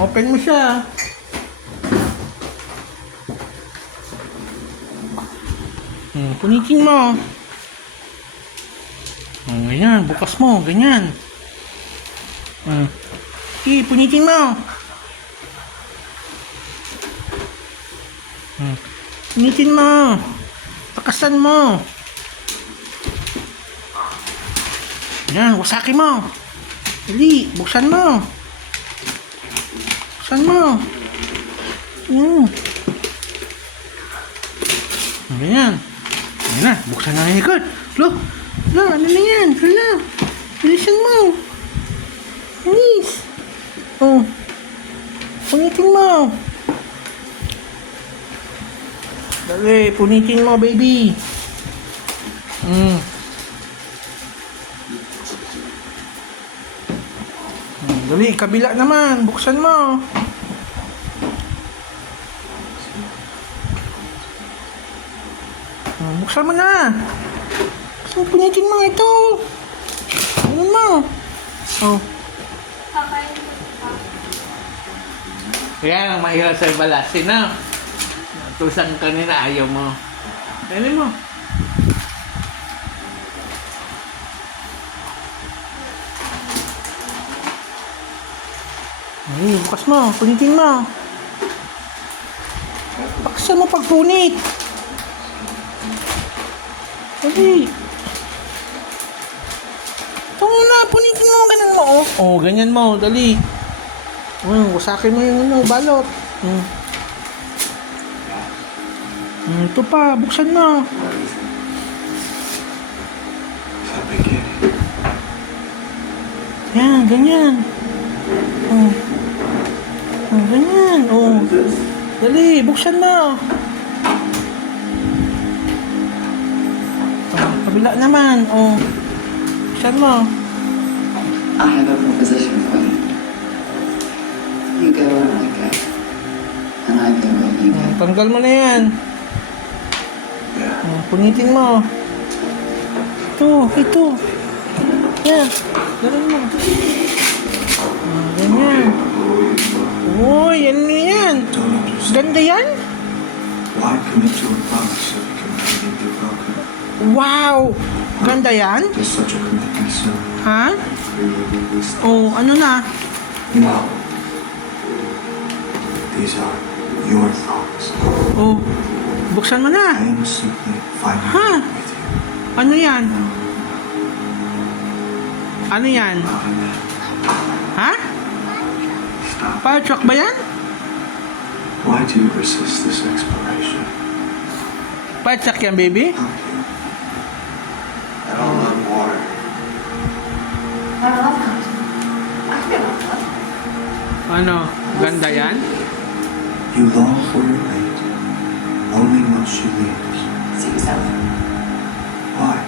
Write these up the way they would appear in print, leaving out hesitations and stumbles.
Open mo siya. Punitin mo. Ganyan, bukas mo, ganyan. Punitin mo. Punitin mo. Takasan mo. Yan, wasakin mo. Dali, buksan mo. Buksan mo. Ganyan. Ayan na, buksan na yung likod. Lo, ano na yan? Hala, bilisan mo. Bilis. Punitin mo. Dali, punitin mo, baby. Dali, kabila naman. Buksan mo. Buksan mo na. Punitin mo ito. Ano mo? Yan ang mahirap sa balasin, na. Tusan kanina, ayaw mo. Dali mo. Bukas mo. Punitin mo. Bakasan mo pagpunit. Dali. Ito na, punitin mo. Ganun mo, ganyan mo. Dali. Wasakin mo yung balot. Ito pa, buksan mo. Yan, ganyan. Ganyan, Dali, buksan mo. Kabila naman, Buksan mo. I have a proposition for you. You go where I go, and I go where you go. Tanggal mo na yan. Punitin mo. Ito. Yan. Ganun mo. Ganyan. Yan na yan. Ganda yan? Why commit to a promise if it can only be broken? Wow! Ganda yan? There's such a commitment, so Ha? Ano na? no. These are your thoughts. Buksan mo I na. am simply fighting Huh? with you. Ano yan? Ano yan? Ha? Stop. Fire truck ba yan? Why do you resist this exploration? Fire truck yan, baby? How do you? I don't love water. I love that. I feel like that. Ano? Ganda yan? You long for your mate, only once she leaves. See yourself. Why?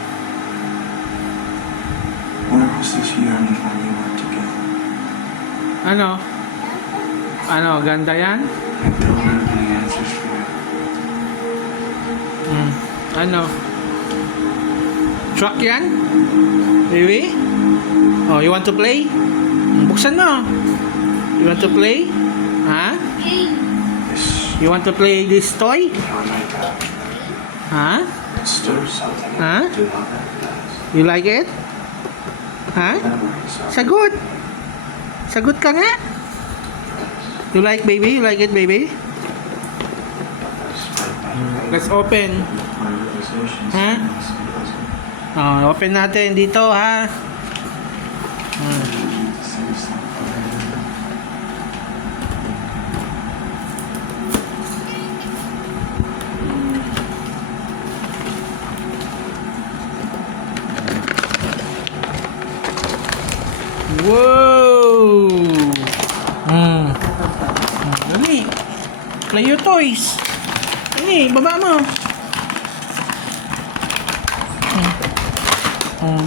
Where was this yearning when you were together? Ano? Ganda yan? I don't have any answers for you. Ano? Truck yan? Baby? You want to play? Buksan mo. You want to play? Ha? This You want to play this toy? you're like that. Ha? It stirs something in Huh? me. Do not let it pass. You like it? Ha? Memories of Sagot. Sagot ka nga. You like, baby? You like it, baby? Let's open. my realizations. Huh? Open natin dito, ha? Wow! Dali. Play your toys. Dali, baba mo.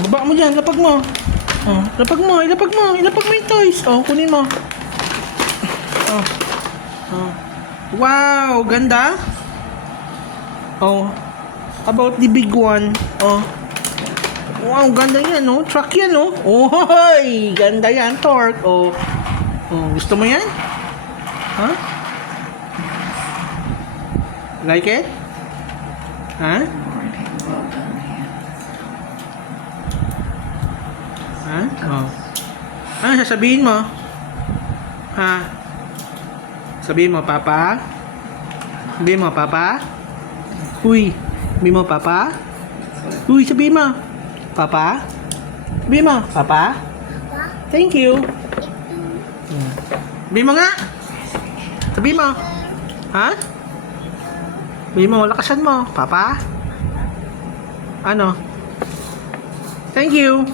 Baba mo dyan, lapag mo. Ilapag mo yung toys. Kunin mo. Wow, ganda. About the big one. Wow, ganda yan, no? Truck yan, no? Hoy! Ganda yan, torque. Oh, gusto mo yan? Ha? Like it? Ha? Already well done here. Ha? Oh. Ano sasabihin mo? Ha? Sabihin mo, Papa? Sabihin mo, Papa? Uy. Sabihin mo, Papa? Uy, sabihin mo. Papa? Sabihin mo, Papa? Thank you. Sabihin mo nga. Sabihin mo. Ha? Sabihin mo, lakasan mo. Papa? Ano? Thank you.